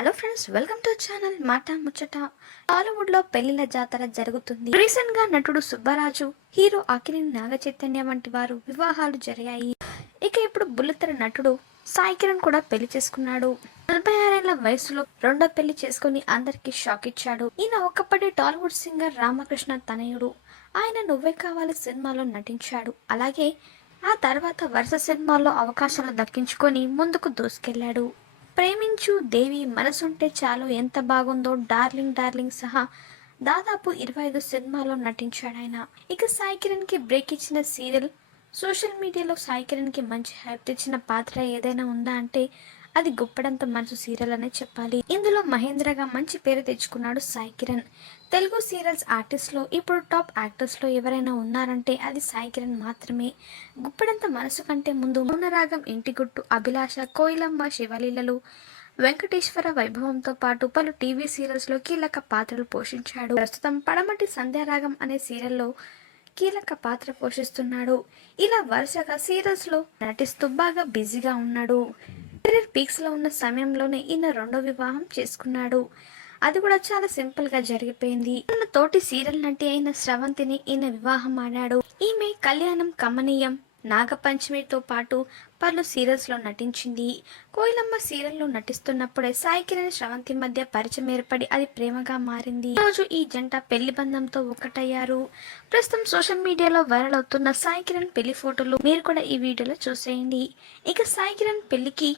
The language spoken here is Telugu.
Hello friends welcome to channel మాట ముచ్చట టాలీవుడ్లో పెళ్ళిల జాతర జరుగుతుంది. రీసెంట్గా నటుడు సుబ్బరాజు హీరో అఖిలిన్ నాగ చైతన్య వంటి వారు వివాహాలు జరిగాయి. ఇక ఇప్పుడు బుల్లితెర నటుడు సాయి కిరణ్ కూడా పెళ్ళి చేసుకున్నాడు. నలభై ఆరేళ్ళ వయసులో రెండో పెళ్ళి చేసుకుని అందరికి షాక్ ఇచ్చాడు. ఈయన ఒకప్పటి టాలీవుడ్ సింగర్ రామకృష్ణ తనయుడు. ఆయన నువ్వే కావాలి సినిమాలో నటించాడు. అలాగే ఆ తర్వాత వరుస సినిమాల్లో అవకాశాలు దక్కించుకొని ముందుకు దూసుకెళ్ళాడు మంచు దేవి మనసుంటే చాలు ఎంత బాగుందో డార్లింగ్ డార్లింగ్ సహా దాదాపు ఇరవై ఐదు సినిమాల్లో నటించాడు ఆయన ఇక సాయి కిరణ్కి బ్రేక్ ఇచ్చిన సీరియల్ సోషల్ మీడియాలో సాయి కిరణ్కి మంచి హైప్ తెచ్చిన పాత్ర ఏదైనా ఉందా అంటే అది గుప్పడంత మనసు సీరియల్ అనే చెప్పాలి. ఇందులో మహేంద్రగా మంచి పేరు తెచ్చుకున్నాడు సాయి కిరణ్ తెలుగు సీరియల్స్ ఆర్టిస్ట్లో ఇప్పుడు టాప్ యాక్టర్స్లో ఎవరైనా ఉన్నారంటే అది సాయి కిరణ్ మాత్రమే. గుప్పడంత మనసు కంటే ముందు మౌనరాగం ఇంటి గుట్టు అభిలాష కోయిలమ్మ శివలీలలు వెంకటేశ్వర వైభవంతో పాటు పలు టీవీ సీరియల్స్లో కీలక పాత్రలు పోషించాడు. ప్రస్తుతం పడమటి సంధ్యారాగం అనే సీరియల్లో కీలక పాత్ర పోషిస్తున్నాడు. ఇలా వరుసగా సీరియల్స్లో నటిస్తూ బాగా బిజీగా ఉన్నాడు. కెరీర్ పీక్స్లో ఉన్న సమయంలోనే ఈయన రెండో వివాహం చేసుకున్నాడు. అది కూడా చాలా సింపుల్గా జరిగిపోయింది. తన తోటి సీరియల్ నటి అయిన స్రవంతిని ఈయన వివాహం ఆడాడు. ఈమె కళ్యాణం కమనీయం నాగపంచమితో పాటు పలు సీరియల్స్లో నటించింది. కోయిలమ్మ సీరియల్లో నటిస్తున్నప్పుడే సాయి కిరణ్ శ్రవంతి మధ్య పరిచయం ఏర్పడి అది ప్రేమగా మారింది. రోజు ఈ జంట పెళ్ళి బంధంతో ఒక్కటయ్యారు. ప్రస్తుతం సోషల్ మీడియాలో వైరల్ అవుతున్న సాయి కిరణ్ పెళ్ళి ఫోటోలు మీరు కూడా ఈ వీడియోలో చూసేయండి. ఇక సాయి కిరణ్ పెళ్ళికి